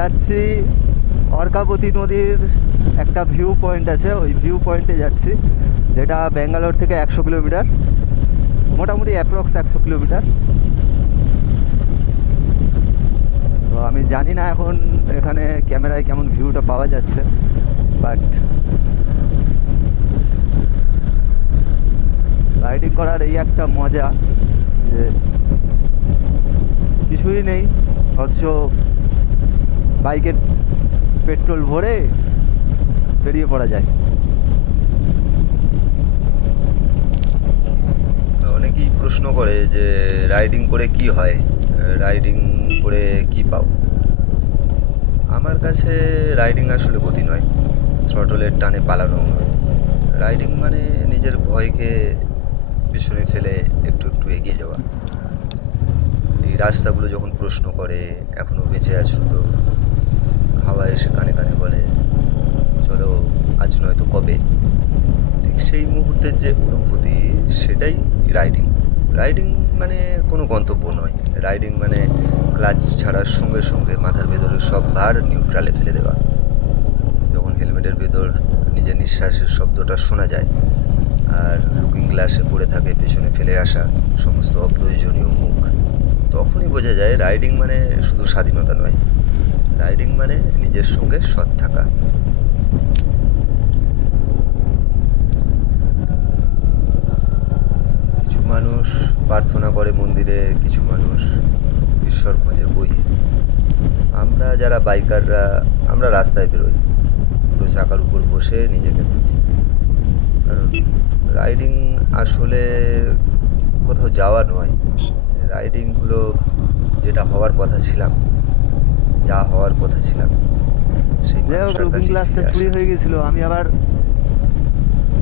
যাচ্ছি অর্কাবতী নদীর একটা ভিউ পয়েন্ট আছে, ওই ভিউ পয়েন্টে যাচ্ছি, যেটা ব্যাঙ্গালোর থেকে 100 কিলোমিটার, মোটামুটি অ্যাপ্রক্স 100 কিলোমিটার। তো আমি জানি না এখন এখানে ক্যামেরায় কেমন ভিউটা পাওয়া যাচ্ছে, বাট রাইডিং করার এই একটা মজা যে কিছুই নেই, অথচ বাইকের পেট্রোল ভরে বেরিয়ে পড়া যায়। অনেকেই প্রশ্ন করে যে রাইডিং করে কি হয়, রাইডিং করে কি পাও। আমার কাছে রাইডিং আসলে গতি নয়, থ্রটলের টানে পালানো নয়। রাইডিং মানে নিজের ভয়কে পিছনে ফেলে একটু একটু এগিয়ে যাওয়া। এই রাস্তাগুলো যখন প্রশ্ন করে এখনো বেঁচে আছো তো, হাওয়া এসে কানে কানে বলে চলো আজ নয়তো কবে, ঠিক সেই মুহূর্তের যে অনুভূতি সেটাই রাইডিং। রাইডিং মানে কোনো গন্তব্য নয়, রাইডিং মানে ক্লাচ ছাড়ার সঙ্গে সঙ্গে মাথার ভেতরের সব ভার নিউট্রালে ফেলে দেওয়া। যখন হেলমেটের ভেতর নিজের নিঃশ্বাসের শব্দটা শোনা যায় আর লুকিং গ্লাসে পড়ে থাকে পেছনে ফেলে আসা সমস্ত অপ্রয়োজনীয় মুখ, তখনই বোঝা যায় রাইডিং মানে শুধু স্বাধীনতা নয়, রাইডিং মানে নিজের সঙ্গে সৎ থাকা। কিছু মানুষ প্রার্থনা করে মন্দিরে, কিছু মানুষ ঈশ্বর খোঁজে বই। আমরা যারা বাইকাররা আমরা রাস্তায় বেরোই, দুটো চাকার উপর বসে নিজেকে খুঁজি। কারণ রাইডিং আসলে কোথাও যাওয়া নয়, রাইডিং হলো যেটা হওয়ার কথা ছিলাম, যা হওয়ার কথা ছিলাম সেই লুকিং গ্লাসটা চুরি হয়ে গেছিলো, আমি আবার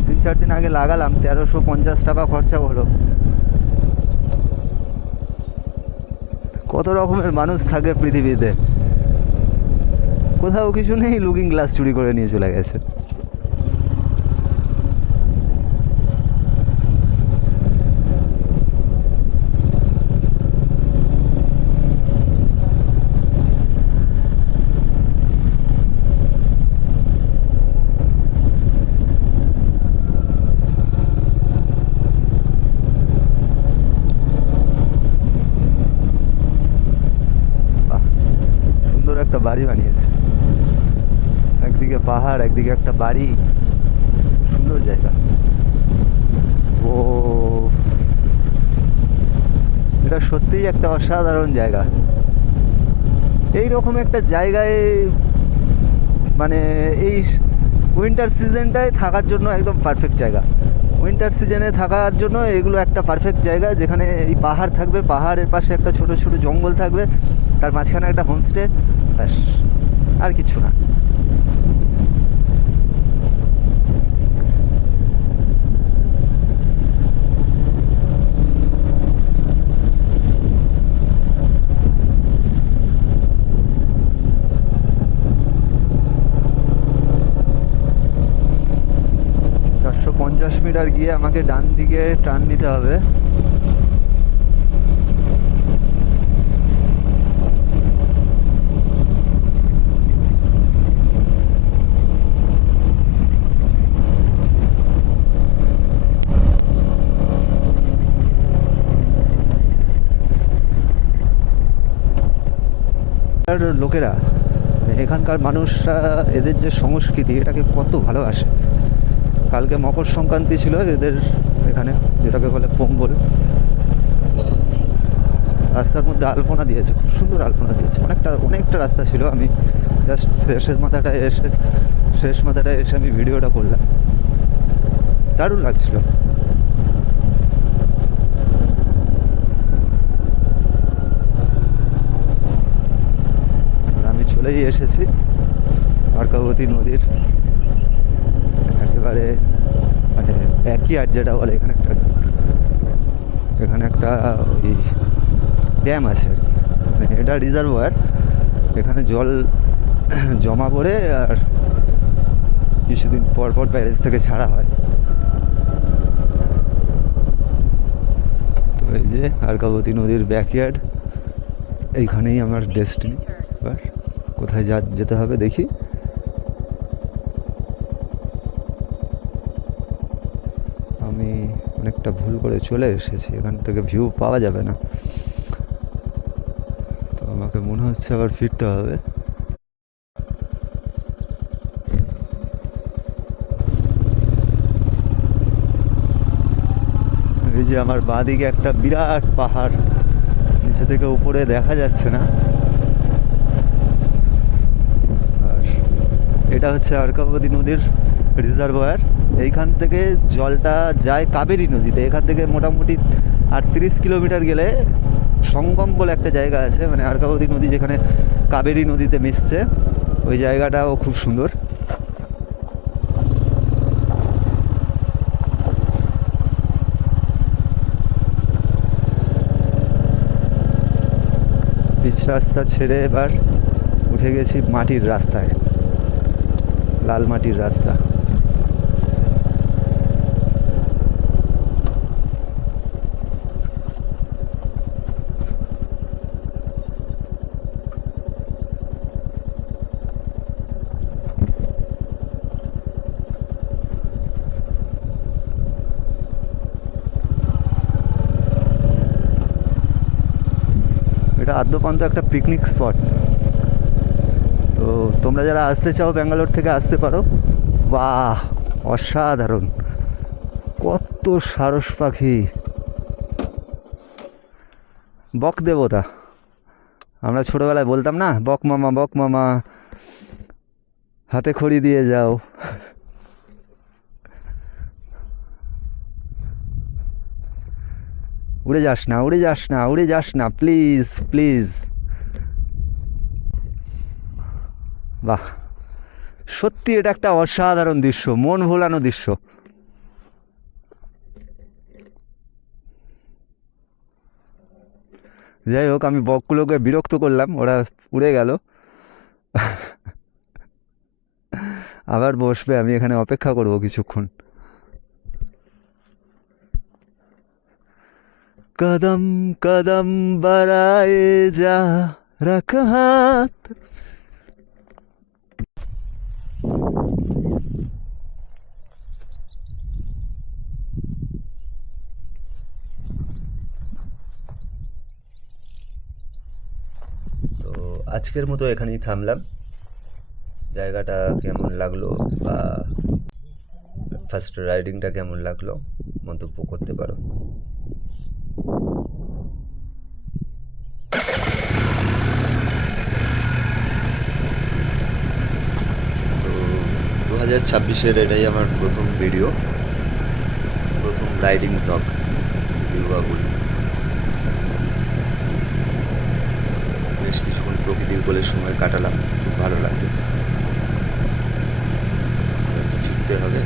3-4 দিন আগে লাগালাম, 1350 টাকা খরচা হলো। কত রকমের মানুষ থাকে পৃথিবীতে, কোথাও কিছু নেই, লুকিং গ্লাস চুরি করে নিয়ে চলে গেছে। একটা বাড়ি বানিয়েছে, একদিকে পাহাড় একদিকে একটা বাড়ি, সুন্দর জায়গা। ও এটা সত্যিই একটা অসাধারণ জায়গা। এই রকম একটা জায়গায় মানে এই উইন্টার সিজনটায় থাকার জন্য একদম পারফেক্ট জায়গা। উইন্টার সিজনে থাকার জন্য এগুলো একটা পারফেক্ট জায়গা, যেখানে এই পাহাড় থাকবে, পাহাড়ের পাশে একটা ছোট ছোট জঙ্গল থাকবে, তার মাঝখানে একটা হোমস্টে, ব্যাস আর কিচ্ছু না। চারশো 50 মিটার গিয়ে আমাকে ডান দিকে টার্ন নিতে হবে। লোকেরা, এখানকার মানুষরা, এদের যে সংস্কৃতি এটাকে কত ভালোবাসে। কালকে মকর সংক্রান্তি ছিল এদের এখানে, যেটাকে বলে পোঙ্গল। রাস্তার মধ্যে আলপনা দিয়েছে, খুব সুন্দর আলপনা দিয়েছে, অনেকটা রাস্তা ছিল। আমি জাস্ট শেষ মাথাটায় এসে আমি ভিডিওটা করলাম, দারুণ লাগছিল। আমি চলেই এসেছি অর্কাবতী নদীর একেবারে মানে ব্যাকইয়ার্ড যেটা বলে, এখানে একটা ওই ড্যাম আছে আর কি, মানে এটা রিজার্ভয়ার, এখানে জল জমা করে আর কিছুদিন পর পর ব্যারেজ থেকে ছাড়া হয়। তো এই যে অর্কাবতী নদীর ব্যাকইয়ার্ড, এইখানেই আমার ডেস্টিনি। এবার কোথায় যেতে হবে দেখি। আমি অনেকটা ভুল করে চলে এসেছি, এখান থেকে ভিউ পাওয়া যাবে না, তো আমাকে মনে হচ্ছে আবার ফিরতে হবে। এই যে আমার বাঁদিকে একটা বিরাট পাহাড়, নিচে থেকে উপরে দেখা যাচ্ছে না। আর এটা হচ্ছে অর্কাবতী নদীর রিজার্ভয়ার। এইখান থেকে জলটা যায় কাবেরী নদীতে। এখান থেকে মোটামুটি আর 30 কিলোমিটার গেলে সঙ্গম বলে একটা জায়গা আছে, মানে অর্কাবতী নদী যেখানে কাবেরী নদীতে মিশছে, ওই জায়গাটাও খুব সুন্দর। পিচ রাস্তা ছেড়ে এবার উঠে গেছি মাটির রাস্তায়, লাল মাটির রাস্তা। এটা আদ্যপান্ত একটা পিকনিক স্পট, তো তোমরা যারা আসতে চাও ব্যাঙ্গালোর থেকে আসতে পারো। বাহ, অসাধারণ, কত সারস পাখি, বক দেবতা। আমরা ছোটোবেলায় বলতাম না, বক মামা বক মামা, হাতে খড়ি দিয়ে যাও। উড়ে যাস না, উড়ে যাস না, উড়ে যাস না, প্লিজ প্লিজ। বাহ, সত্যি এটা একটা অসাধারণ দৃশ্য, মন ভোলানো দৃশ্য। যাই হোক, আমি বকগুলোকে বিরক্ত করলাম, ওরা উড়ে গেল। আবার বসবে, আমি এখানে অপেক্ষা করব কিছুক্ষণ। কদম কদম বাড়ায়ে যা, রাখ হাত। তো আজকের মতো এখানেই থামলাম। জায়গাটা কেমন লাগলো বা ফার্স্ট রাইডিংটা কেমন লাগলো মন্তব্য করতে পারো। তো 2026-এর এটাই আমার প্রথম ভিডিও, প্রথম রাইডিং ব্লগ যদিও বা বলি। বেশ কিছুক্ষণ প্রকৃতির কোলে সময় কাটালাম, খুব ভালো লাগলো। এবার তো ফিরতে হবে।